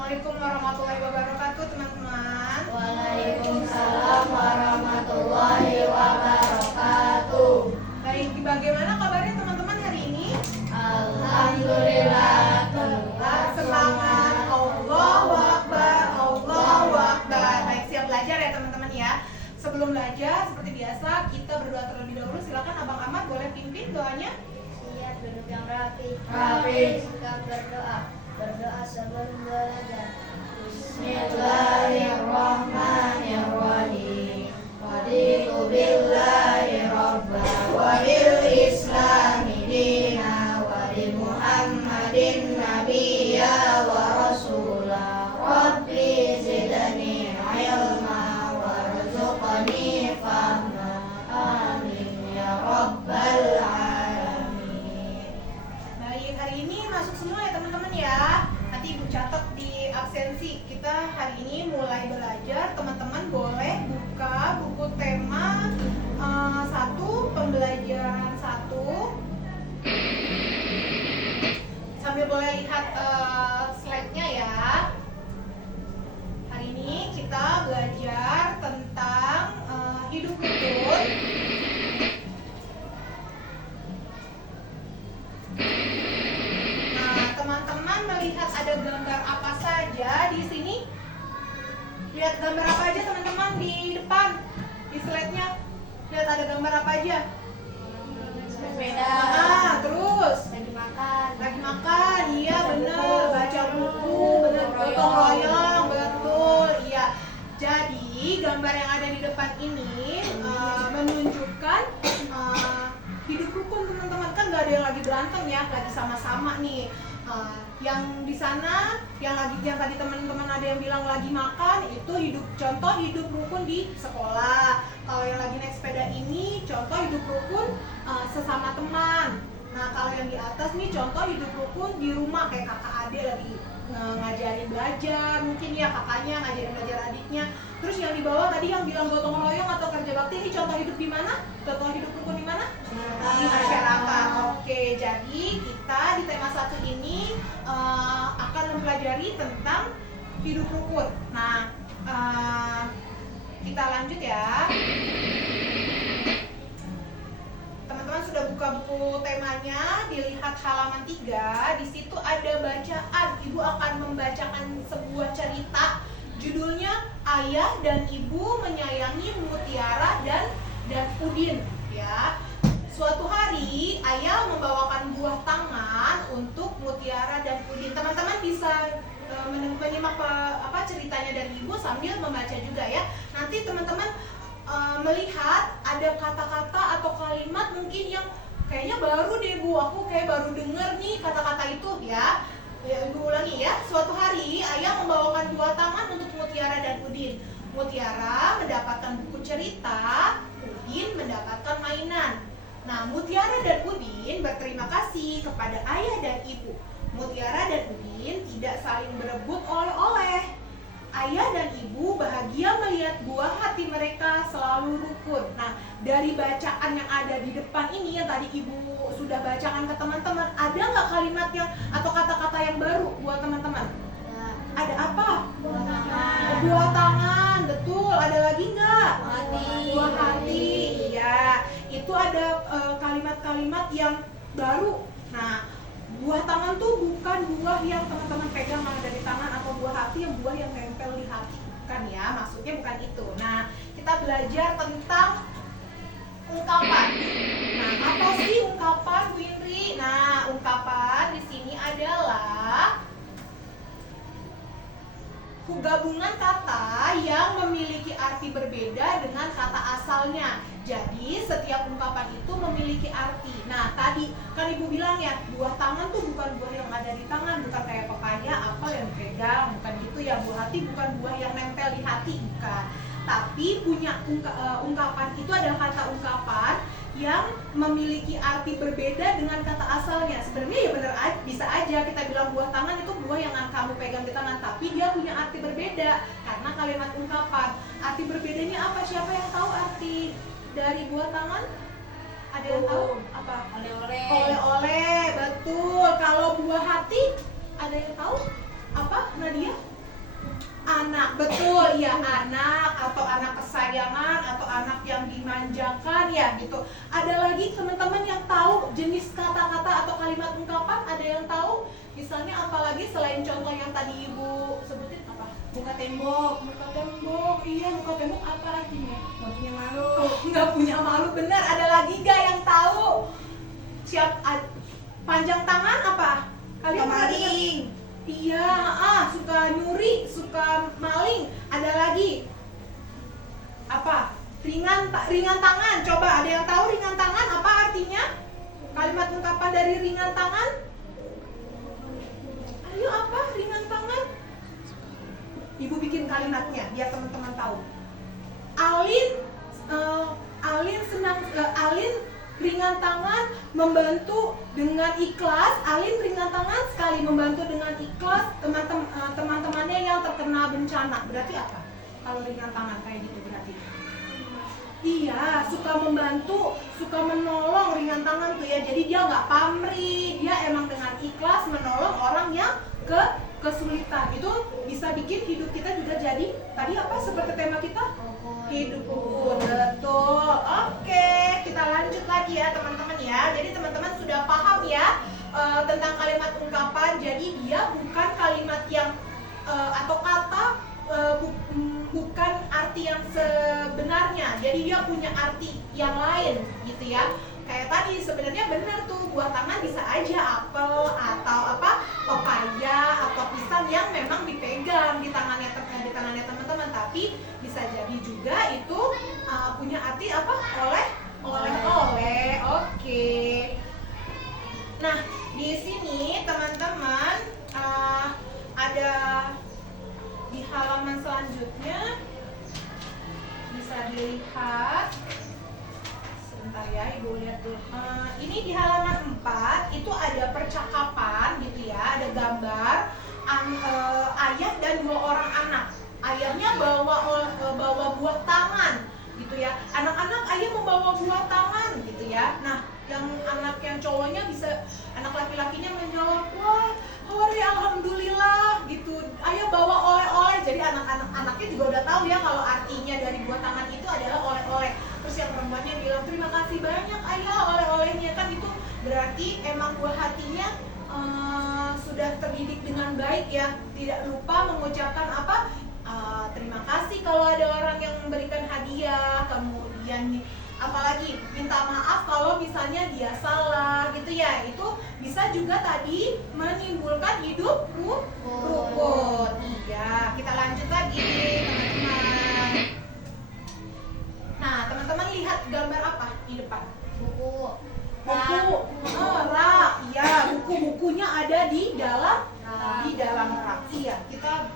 Assalamualaikum warahmatullahi wabarakatuh, teman-teman. Waalaikumsalam warahmatullahi wabarakatuh. Baik, bagaimana kabarnya teman-teman hari ini? Alhamdulillah, Semangat, Allahu Akbar, Allahu Akbar. Baik, siap belajar ya teman-teman ya. Sebelum belajar, seperti biasa, kita berdoa terlebih dahulu. Silakan Abang Ahmad boleh pimpin doanya. Siap duduk yang rapi. Rapi. Sikap berdoa. Berdoa sebelum belajar. Bismillahirrahmanirrahim. Raditu billahi rabba wa bil islami dina wa bi Muhammadin nabiyya wa rasulah. Rabbi zidni ilma warzuqni fahma. Amin ya rabbal alamin. Baik, hari ini masuk semua ya teman-teman ya. Nanti Ibu catat di absensi. Kita hari ini mulai belajar. Teman-teman boleh buka buku tema 1, pembelajaran 1. Sambil boleh lihat slide-nya ya. Hari ini kita belajar tentang hidup rukun. Teman-teman melihat ada gambar apa saja di sini? Lihat gambar apa aja teman-teman di depan, di slide-nya. Lihat ada gambar apa aja? Sepeda. Terus Lagi makan. lagi makan, iya benar. Baca buku, benar. Gotong royong, betul, iya. Jadi gambar yang ada di depan ini menunjukkan hidup rukun teman-teman. Kan nggak ada yang lagi berantem ya, lagi sama-sama nih. Yang di sana, yang tadi teman-teman ada yang bilang lagi makan, itu contoh hidup rukun di sekolah. Kalau yang lagi naik sepeda ini contoh hidup rukun sesama teman. Nah kalau yang di atas nih contoh hidup rukun di rumah, kayak kakak adik lagi ngajarin belajar, mungkin ya kakaknya ngajarin belajar adiknya. Terus yang di bawah tadi yang bilang gotong royong atau kerja bakti, ini contoh hidup di mana? Contoh hidup rukun di mana? Di masyarakat. Oke, jadi kita di tema 1 ini akan mempelajari tentang hidup rukun. Nah, kita lanjut ya. Teman-teman sudah buka buku temanya, dilihat halaman 3. Di situ ada bacaan. Ibu akan membacakan sebuah cerita. Judulnya Ayah dan Ibu Menyayangi Mutiara dan Udin. Ya. Suatu hari ayah membawakan buah tangan untuk Mutiara dan Udin. Teman-teman bisa menyimak ceritanya dari ibu sambil membaca juga ya. Nanti teman-teman melihat ada kata-kata atau kalimat mungkin yang kayaknya baru deh Bu, aku kayak baru denger nih kata-kata itu ya. Ibu ulangi ya. Suatu hari ayah membawakan buah tangan untuk Mutiara dan Udin. Mutiara mendapatkan buku cerita, Udin mendapatkan mainan. Nah, Mutiara dan Udin berterima kasih kepada ayah dan ibu. Mutiara dan Udin tidak saling berebut oleh-oleh. Ayah dan ibu bahagia melihat buah hati mereka selalu rukun. Nah, dari bacaan yang ada di depan ini yang tadi ibu sudah bacakan ke teman-teman, ada nggak kalimat yang atau kata-kata yang baru buat teman-teman? Ada apa? Buah tangan. Buah tangan, betul. Ada lagi nggak? Hati. Buah hati, iya. Itu ada kalimat-kalimat yang baru. Nah, buah tangan tuh bukan buah yang teman-teman pegang ada di tangan, atau buah hati yang buah yang nempel di hati. Bukan ya, maksudnya bukan itu. Nah, kita belajar tentang ungkapan. Nah, apa sih ungkapan, Bu Indri? Nah, ungkapan di sini adalah gabungan kata yang memiliki arti berbeda dengan kata asalnya. Jadi setiap ungkapan itu memiliki arti. Nah tadi kan ibu bilang ya, buah tangan tuh bukan buah yang ada di tangan, bukan kayak pepaya, apel yang dipegang, bukan gitu ya. Buah hati bukan buah yang nempel di hati, bukan. Tapi punya ungkapan itu ada kata ungkapan yang memiliki arti berbeda dengan kata asalnya. Sebenarnya ya bener bisa aja kita bilang buah tangan itu buah yang kamu pegang di tangan, tapi dia punya arti berbeda karena kalimat ungkapan. Arti berbedanya apa? Siapa yang tahu arti dari buah tangan? Ada yang tahu? Apa? Oleh-oleh. Oleh-oleh, betul. Kalau buah hati, ada yang tahu? Apa, Nadia? anak, betul ya, anak atau anak kesayangan atau anak yang dimanjakan ya gitu. Ada lagi teman-teman yang tahu jenis kata-kata atau kalimat ungkapan? Ada yang tahu? Misalnya apalagi selain contoh yang tadi Ibu sebutin apa? Muka tembok, iya muka tembok apa artinya? Nggak punya malu. Nggak punya malu, benar. Ada lagi gak yang tahu? Panjang tangan apa? Kalian pernah dengar? Maling. Iya, suka nyuri, suka maling. Ada lagi apa? Ringan tangan. Coba ada yang tahu ringan tangan apa artinya? Kalimat ungkapan dari ringan tangan? Ayo apa ringan tangan? Ibu bikin kalimatnya biar teman-teman tahu. Alin ringan tangan membantu dengan ikhlas. Alin ringan tangan sekali membantu dengan ikhlas teman-temannya yang terkena bencana. Berarti apa? Kalau ringan tangan kayak gitu berarti? Iya, suka membantu, suka menolong, ringan tangan tuh ya. Jadi dia nggak pamrih, dia emang dengan ikhlas menolong orang yang kesulitan. Itu bisa bikin hidup kita juga jadi tadi apa seperti tema kita? Hidup rukun. Betul. Oke, kita lanjut lagi ya teman-teman ya. Jadi teman-teman sudah paham ya tentang kalimat ungkapan. Jadi dia bukan kalimat yang atau kata bukan arti yang sebenarnya. Jadi dia punya arti yang lain gitu ya. Kayak tadi sebenarnya benar tuh, buah tangan bisa aja apel atau apa pepaya atau pisang yang memang dipegang di tangannya teman-teman, tapi bisa jadi juga itu punya arti apa oleh. Oke. Nah di sini teman-teman ada di halaman selanjutnya bisa dilihat. Sebentar ya, Ibu lihat dulu. Ini di halaman 4 itu ada percakapan gitu ya, ada gambar ayah dan 2 orang anak. Ayahnya bawa buah tangan gitu ya. Anak-anak ayah membawa buah tangan gitu ya. Nah, yang cowoknya bisa, anak laki-lakinya menjawab, wah, hore alhamdulillah gitu. Ayah bawa oleh-oleh. Jadi anak-anaknya juga udah tahu ya kalau artinya dari buah tangan itu adalah oleh-oleh. Terus yang perempuannya bilang, terima kasih banyak ayah oleh-olehnya. Kan itu berarti emang buah hatinya sudah terdidik dengan baik ya. Tidak lupa mengucapkan apa? Terima kasih kalau ada orang yang memberikan hadiah. Kemudian apalagi minta maaf kalau misalnya dia salah gitu ya. Itu bisa juga tadi menimbulkan hidup rukun. Iya, kita lanjut lagi teman-teman. Nah, teman-teman lihat gambar apa di depan? Buku. Rak. Iya, buku-bukunya ada di dalam rak. Iya, kita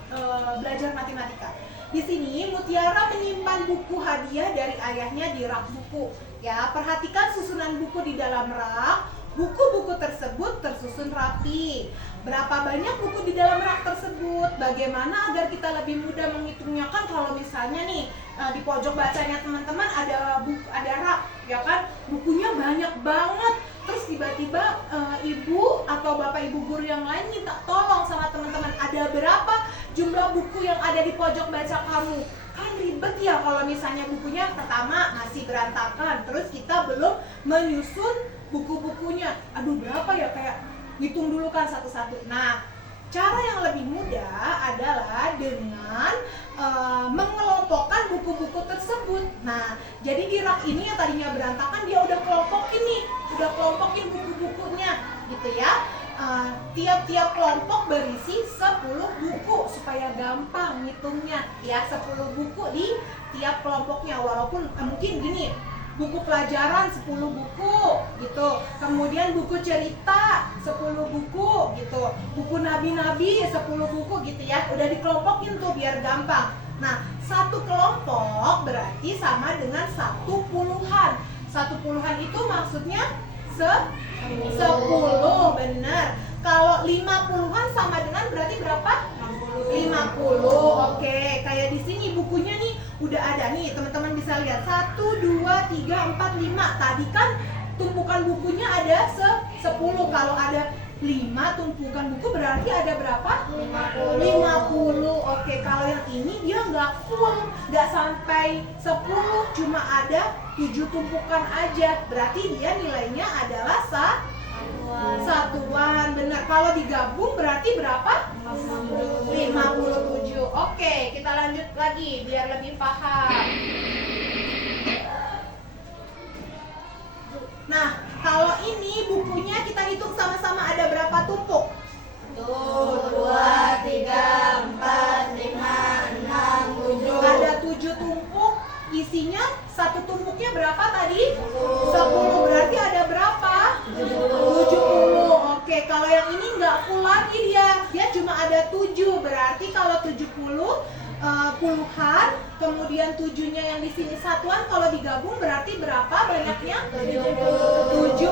belajar matematika. Di sini Mutiara menyimpan buku hadiah dari ayahnya di rak buku. Ya, perhatikan susunan buku di dalam rak. Buku-buku tersebut tersusun rapi. Berapa banyak buku di dalam rak tersebut? Bagaimana agar kita lebih mudah menghitungnya? Kan kalau misalnya nih di pojok bacanya teman-teman ada rak, ya kan? Bukunya banyak banget. Terus tiba-tiba ibu atau bapak ibu guru yang lain minta tolong sama teman-teman, ada berapa jumlah buku yang ada di pojok baca kamu? Kan ribet ya kalau misalnya bukunya pertama masih berantakan, terus kita belum menyusun buku-bukunya. Aduh berapa ya, kayak hitung dulu kan satu-satu. Nah, cara yang lebih mudah adalah dengan mengelompokkan buku-buku tersebut. Nah, jadi di rak ini yang tadinya berantakan dia udah kelompokin buku-bukunya gitu ya. Tiap-tiap kelompok berisi 10 buku supaya gampang ngitungnya ya, 10 buku di tiap kelompoknya. Walaupun mungkin gini, buku pelajaran 10 buku gitu, kemudian buku cerita 10 buku gitu, buku nabi-nabi 10 buku gitu ya, udah dikelompokin tuh biar gampang. Nah, satu kelompok berarti sama dengan 1 puluhan. 1 puluhan itu maksudnya 10, bener. Kalau 50-an sama dengan berarti berapa? 50. Oke, kayak di sini bukunya nih udah ada nih, teman-teman bisa lihat 1, 2, 3, 4, 5. Tadi kan tumpukan bukunya ada 10. Kalau ada 5 tumpukan buku berarti ada berapa? 50. 50. Oke, kalau yang ini dia nggak full, nggak sampai 10, cuma ada 7 tumpukan aja. Berarti dia nilainya adalah satuan. Benar. Kalau digabung berarti berapa? 57. Oke, kita lanjut lagi biar lebih paham. Nah, kalau ini bukunya kita hitung sama-sama ada berapa tumpuk? 1, 2, 3, 4, 5, 6, 7. Ada 7 tumpuk. Isinya satu tumpuknya berapa tadi? 10. Berarti ada berapa? 70. Oke, kalau yang ini nggak full lagi dia cuma ada 7. Berarti kalau 70 puluhan, kemudian 7-nya yang di sini satuan, kalau digabung berarti berapa banyaknya? 77.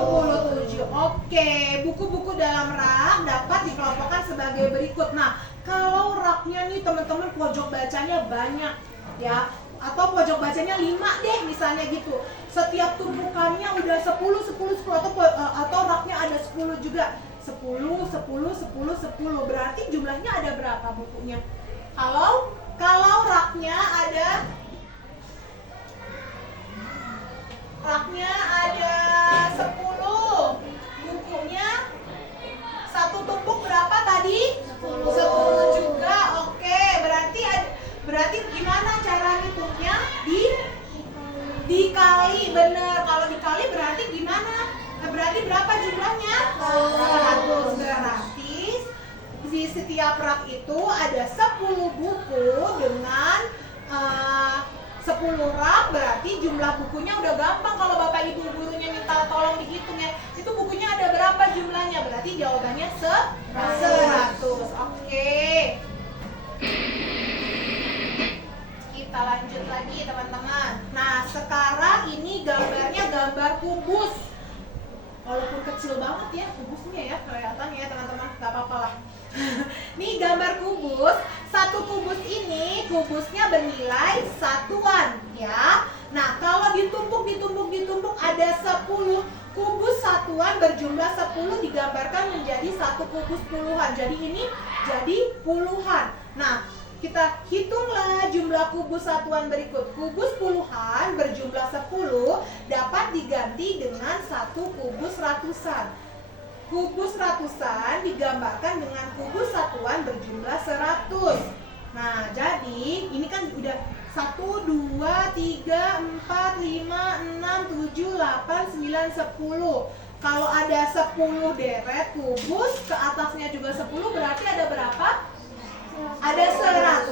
Oke, buku-buku dalam rak dapat dikelompokkan sebagai berikut. Nah, kalau raknya nih teman-teman pojok bacanya banyak ya, atau pojok bacanya 5 deh misalnya gitu. Setiap tumpukannya udah 10 atau raknya ada 10 juga. 10 berarti jumlahnya ada berapa bukunya? Kalau raknya ada 10, bukunya satu tumpuk berapa tadi? 10 juga. Oke, berarti gimana cara ngitungnya? Dikali, bener. Kalau dikali berarti gimana? Berarti berapa jumlahnya? 100. Berarti di setiap rak itu ada 10 buku dengan 10 rak, berarti jumlah bukunya udah gampang kalau Bapak Ibu gurunya minta tolong dihitung ya. Itu bukunya ada berapa jumlahnya? Berarti jawabannya 100. Oke. Kita lanjut lagi teman-teman. Nah, sekarang ini gambarnya gambar kubus. Walaupun kecil banget ya kubusnya ya, kelihatan ya teman-teman, gak apa-apa lah. Nih gambar kubus. Satu kubus ini kubusnya bernilai satuan ya. Nah, kalau ditumpuk ada 10 kubus satuan berjumlah 10 digambarkan menjadi satu kubus puluhan. Jadi ini jadi puluhan. Nah, kita hitunglah jumlah kubus satuan berikut. Kubus puluhan berjumlah 10 dapat diganti dengan satu kubus ratusan. Kubus ratusan digambarkan dengan kubus satuan berjumlah 100. Nah, jadi ini kan udah 1, 2, 3, 4, 5, 6, 7, 8, 9, 10. Kalau ada 10 deret kubus, ke atasnya juga 10, berarti ada berapa? Ada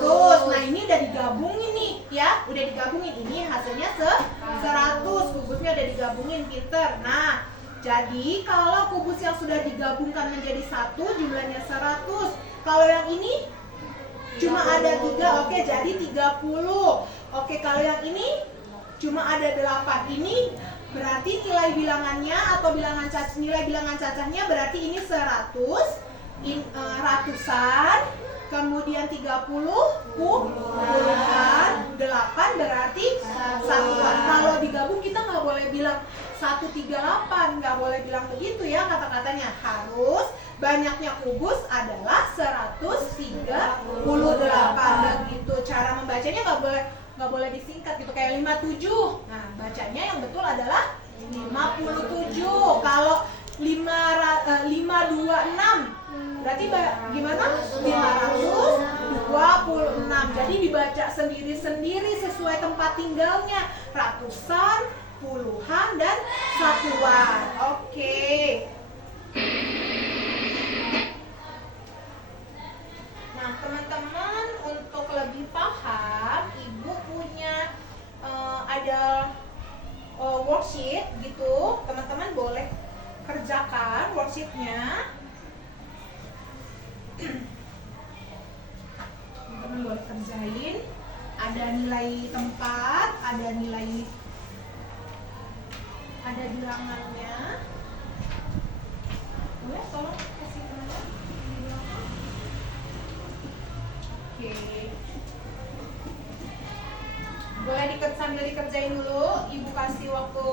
100. Nah, ini udah digabungin nih ya, udah digabungin. Ini hasilnya 100. Kubusnya udah digabungin, pinter. Nah, jadi kalau kubus yang sudah digabungkan menjadi 1 jumlahnya 100. Kalau yang ini cuma ada 3, oke, jadi 30. Oke, kalau yang ini cuma ada 8. Ini berarti nilai bilangannya atau nilai bilangan cacahnya berarti ini 100, ratusan, kemudian 30, puluhan, 8 berarti satuan. Kalau digabung kita nggak boleh bilang 138, nggak boleh bilang begitu ya kata-katanya. Harus banyaknya kubus adalah 138 begitu. Cara membacanya nggak boleh disingkat gitu kayak 57. Nah, bacanya yang betul adalah 57. Kalau 526 berarti gimana? 526. Jadi dibaca sendiri-sendiri sesuai tempat tinggalnya. Ratusan, puluhan, dan satuan. Oke. Nah, teman-teman, untuk lebih paham, Ibu punya ada worksheet gitu. Teman-teman boleh kerjakan worksheetnya. Teman-teman boleh kerjain. Ada nilai tempat, ada bilangannya. Boleh tolong kasih teman-teman di belakang. Oke. Boleh sambil dikerjain dulu. Ibu kasih waktu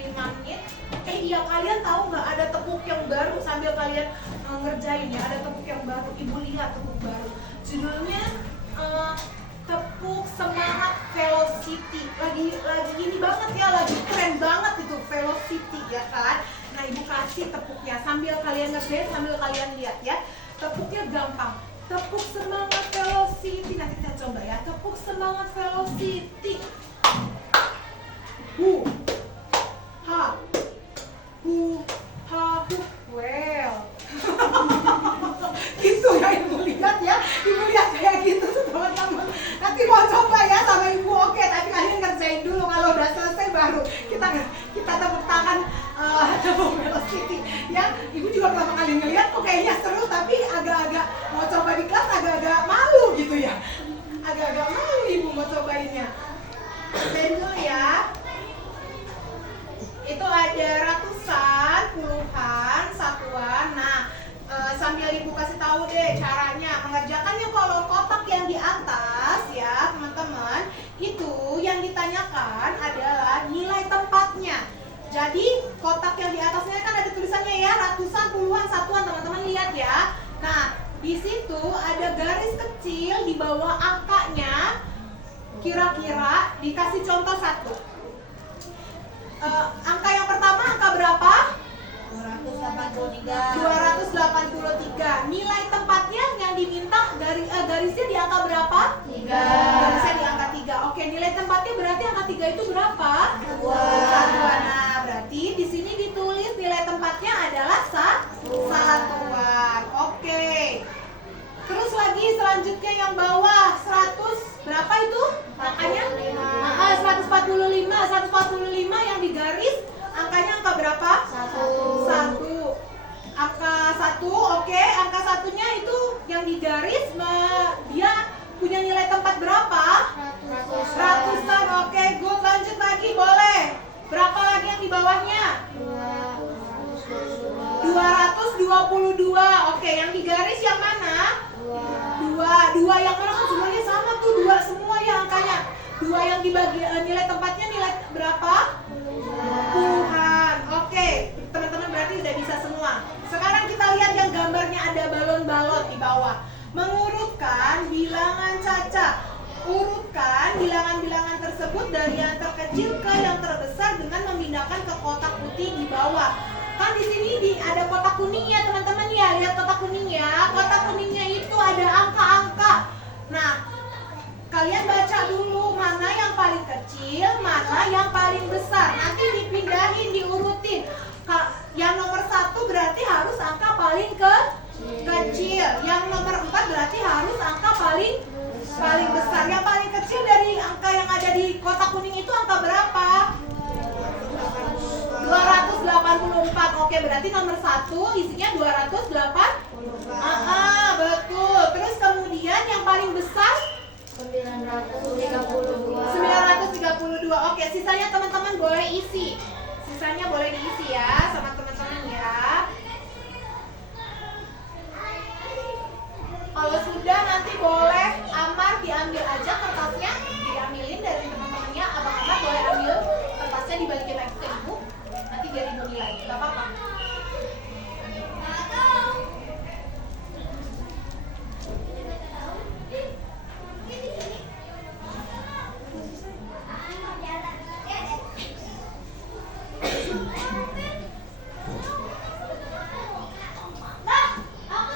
5 menit. Iya, kalian tahu nggak ada tepuk yang baru sambil kalian ngerjain ya. Ada tepuk yang baru, ibu lihat tepuk baru. Judulnya tepuk semangat velocity. Lagi ini banget ya, lagi keren banget itu velocity ya kan. Nah ibu kasih tepuknya sambil kalian ngerjain, sambil kalian lihat ya. Tepuknya gampang. Tepuk semangat velocity. Nanti kita coba ya. Tepuk semangat velocity. Hu, ha, hu, ha, hu. Well. Gitu ya ibu lihat ya. Ibu lihat kayak gitu tuh teman-teman. Nanti mau coba ya sama ibu, oke. Tapi kalian ngerjain dulu. Kalau udah selesai baru kita tepuk tangan. Tepuk velocity ya. Ibu juga pertama kali ngeliat kok kayaknya seru, tapi agak-agak mau coba di kelas agak-agak malu gitu ya. Agak-agak malu ibu mau cobainnya. Jadi dulu ya. Itu ada ratusan, puluhan, satuan. Nah, sambil ibu kasih tahu deh caranya mengerjakannya. Kalau kotak yang di atas ya teman-teman, itu yang ditanyakan adalah nilai tempatnya. Jadi kotak yang di atasnya kan ada tulisannya ya, ratusan, puluhan, satuan, teman-teman lihat ya. Nah, di situ ada garis kecil di bawah angkanya. Kira-kira dikasih contoh satu. Angka yang pertama angka berapa? 283. Nilai tempatnya yang diminta garisnya di angka berapa? 3. Garisnya di angka 3. Oke, nilai tempatnya berarti angka 3 itu berapa? 1. Nah, berarti di sini ditulis nilai tempatnya adalah satuan. Oke. Terus lagi selanjutnya yang bawah 100 berapa itu? Angkanya? 145 yang digaris angkanya angka berapa? 1. Angka 1, oke. Angka satunya itu yang digaris dia punya nilai tempat berapa? Ratusan. Oke, good. Lanjut lagi boleh. Berapa lagi yang di bawahnya? 222. Oke, yang digaris yang mana? 2 yang mana kan semuanya sama tuh, 2 semua ya angkanya. 2 yang dibagi nilai tempatnya nilai berapa? Puluhan. Oke, teman-teman berarti udah bisa semua. Sekarang kita lihat yang gambarnya ada balon-balon di bawah. Mengurutkan bilangan caca. Urutkan bilangan-bilangan tersebut dari yang terkecil ke yang terbesar dengan memindahkan ke kotak putih di bawah. Kan di sini ada kotak kuning ya teman-teman ya. Lihat kotak kuningnya. Kotak kuningnya itu ada angka-angka. Nah, kalian baca dulu mana yang paling kecil, mana yang paling besar. Nanti dipindahin, diurutin. Yang nomor 1 berarti harus angka paling kecil. Yang nomor 4 berarti harus angka paling besar. Yang paling kecil dari angka yang ada di kotak kuning itu angka berapa? 284. Oke, berarti nomor 1 isinya 284. Betul. Terus kemudian yang paling besar 932. Oke, sisanya teman-teman boleh isi. Sisanya boleh diisi ya sama teman-teman ya. Kalau sudah nanti boleh Amar diambil aja kertasnya, diambilin dari teman-temannya. Abang Amar boleh ambil kertasnya, dibalikin lagi ke ibu. Nanti biar ibu nilai, gak apa-apa.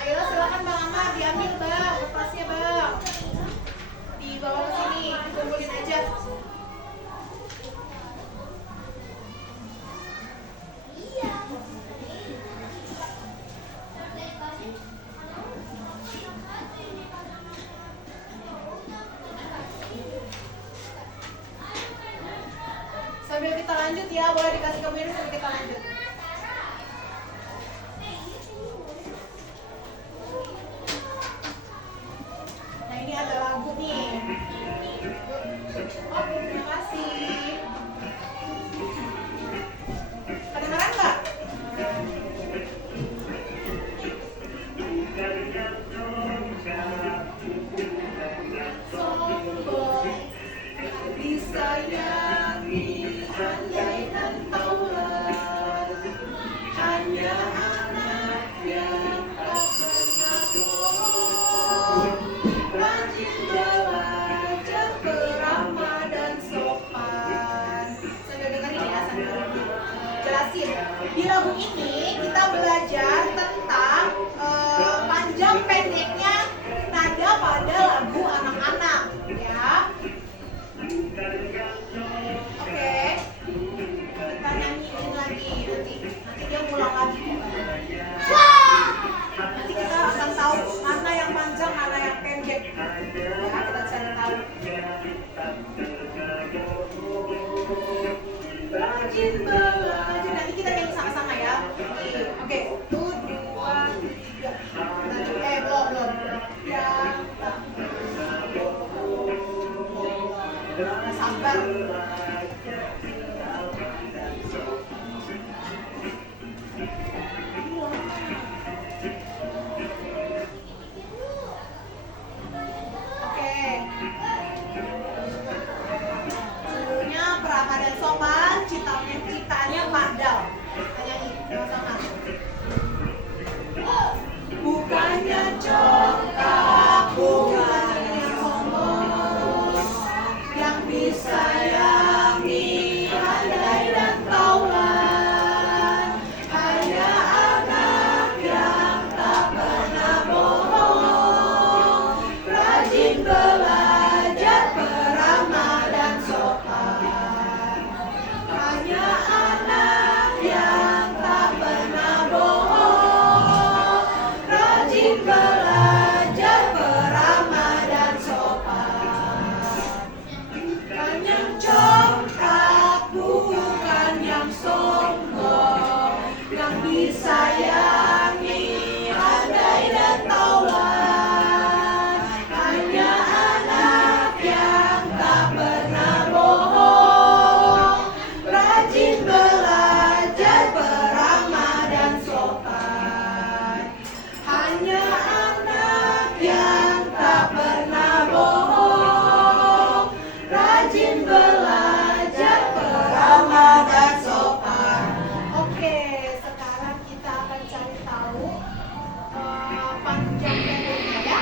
Ayo silakan Bang Amar diambil Bang, kertasnya Bang. Dibawa ke sini, dikumpulin aja. Sambil kita lanjut ya, boleh dikasih ke Mir sambil kita lanjut. Nah ini ada lagu nih. Oh, terima kasih. Kedengeran nggak? Sombong disayangi, andai dan tahu tahu mana yang panjang, mana yang pendek. Ya, kita cari tahu. Rajin belajar. Nanti kita nyanyi sama-sama ya. Oke. 1, 2, 3. Belum. Yang tak sabar. Ciptaannya padal. Nyanyi sama-sama. Bukannya congkak, bukannya sombong, yang disayangi handai dan taulan, hanya anak yang tak pernah bohong, rajin belajar, beramah dan sopan. Hanya anak yang tak pernah bohong, rajin belajar, beramah dan sopan. Bukan yang congkak, bukan yang sombong, yang disayangi handai dan taulan. Hanya anak yang tak pernah bohong, rajin belajar, beramah dan sopan. Hanya anak yang tak pernah bohong, rajin belajar, beramah dan sopan. Oke, sekarang kita akan cari tahu panjang pendeknya ya.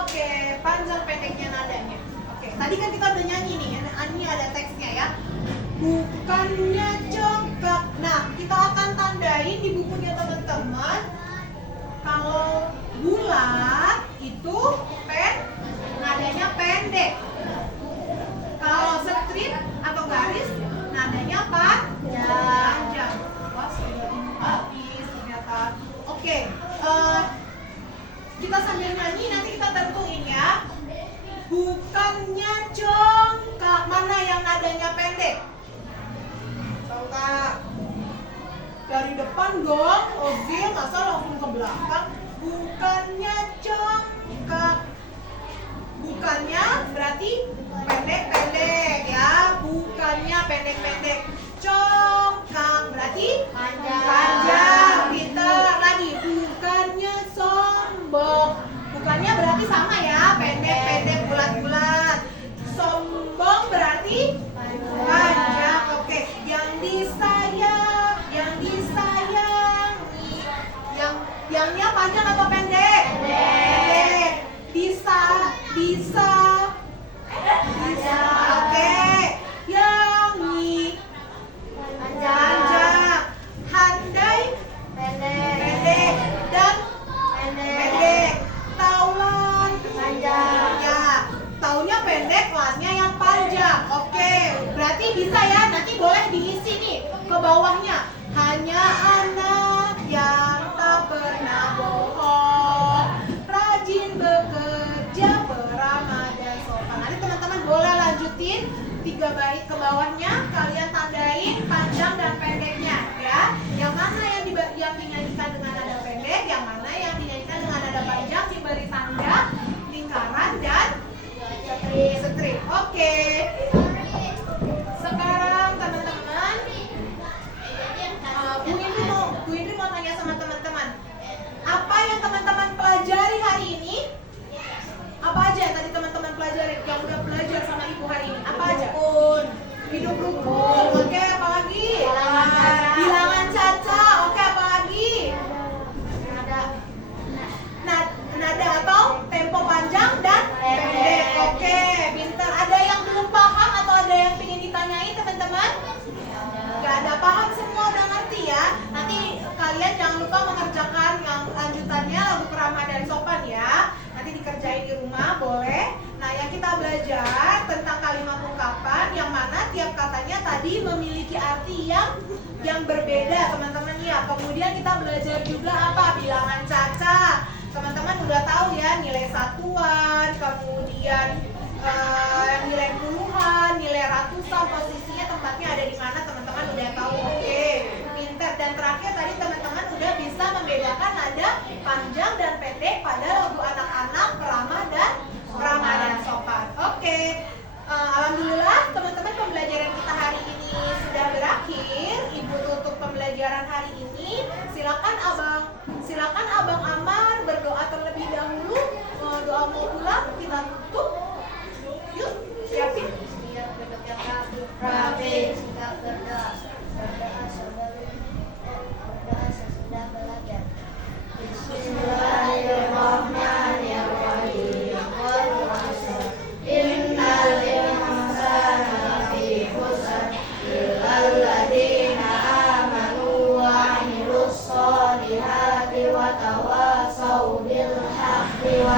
Oke, panjang pendeknya nadanya. Oke, tadi kan kita udah nyanyi nih, ini ada teksnya ya. Bukannya congkak. Nah, kita akan tandain di bukunya teman-teman. Kalau bulat itu nadanya pendek. Kalau strip atau garis, nadanya panjang. Wah, sudah habis ternyata. Oke, kita sambil nyanyi nanti kita tentuin ya. Bukannya congkak, mana yang nadanya pendek? Congkak dari depan dong. Oke, masa langsung ke belakang. Bukannya congkak. Bukannya berarti pendek-pendek ya. Bukannya pendek-pendek. Congkak berarti panjang. Pinter lagi. Bukannya sombong. Bukannya berarti sama ya, pendek-pendek, bulat-bulat. Sombong berarti panjang. Oke, yang disayang, yang disayangi. Yangnya panjang atau pendek? Pendek. Bisa. Oke. Yangi panjang. Handai pendek. Dan pendek. Taulan panjang. Ya, taunya pendek, kelasnya yang panjang. Oke, berarti bisa ya. Nanti boleh diisi nih ke bawahnya. Hanya anak yang tak pernah bohong, rajin bekerja, beramah dan sopan. Nanti teman-teman boleh lanjutin 3 bait ke bawahnya. Kalian tandain panjang dan pendeknya ya. Yang mana yang dinyanyikan dengan nada pendek, yang mana yang dinyanyikan dengan nada panjang, diberi tanda lingkaran dan strip. Oke. Sekarang teman-teman, Bu Indri mau tanya sama teman-teman, apa yang teman-teman pelajari hari ini? Apa aja yang tadi teman-teman pelajari, yang udah belajar sama Ibu hari ini? Apa aja? Hidup rukun. Oke, apa lagi? Bilangan caca. Oke, apa lagi? Nada atau tempo panjang dan pendek. Oke, pintar. Ada yang belum paham atau ada yang ingin ditanyain teman-teman? Gak ada, paham semua, udah ngerti ya. Nanti kalian jangan lupa mengerjakan yang lanjutannya lagu Keramah dan Sopan ya. Nanti dikerjain di rumah, boleh. Nah, yang kita belajar tentang kalimat ungkapan yang mana tiap katanya tadi memiliki arti yang yang berbeda teman-teman ya. Kemudian kita belajar juga apa? Bilangan caca. Teman-teman udah tahu ya, nilai satuan, kemudian nilai puluhan, nilai ratusan, posisinya tempatnya ada di mana teman-teman udah tahu. Oke, pinter. Dan terakhir tadi teman-teman udah bisa membedakan nada panjang dan pendek pada lagu anak-anak, ramah dan sopan. Oke. Alhamdulillah teman-teman, pembelajaran kita hari ini sudah berakhir. Ibu tutup pembelajaran hari ini. Silakan Abang Amar berdoa terlebih dahulu. Doa mau pulang kita tutup. Yuk, siapin. Siap duduk yang rapi. Sikap berdoa. Berdoa sesudah belajar. Bismillahirrahmanirrahim. Innal insana lafi khusr illal ladzina amanu wa 'amilus solihati wa tawassaw bil haqqi wa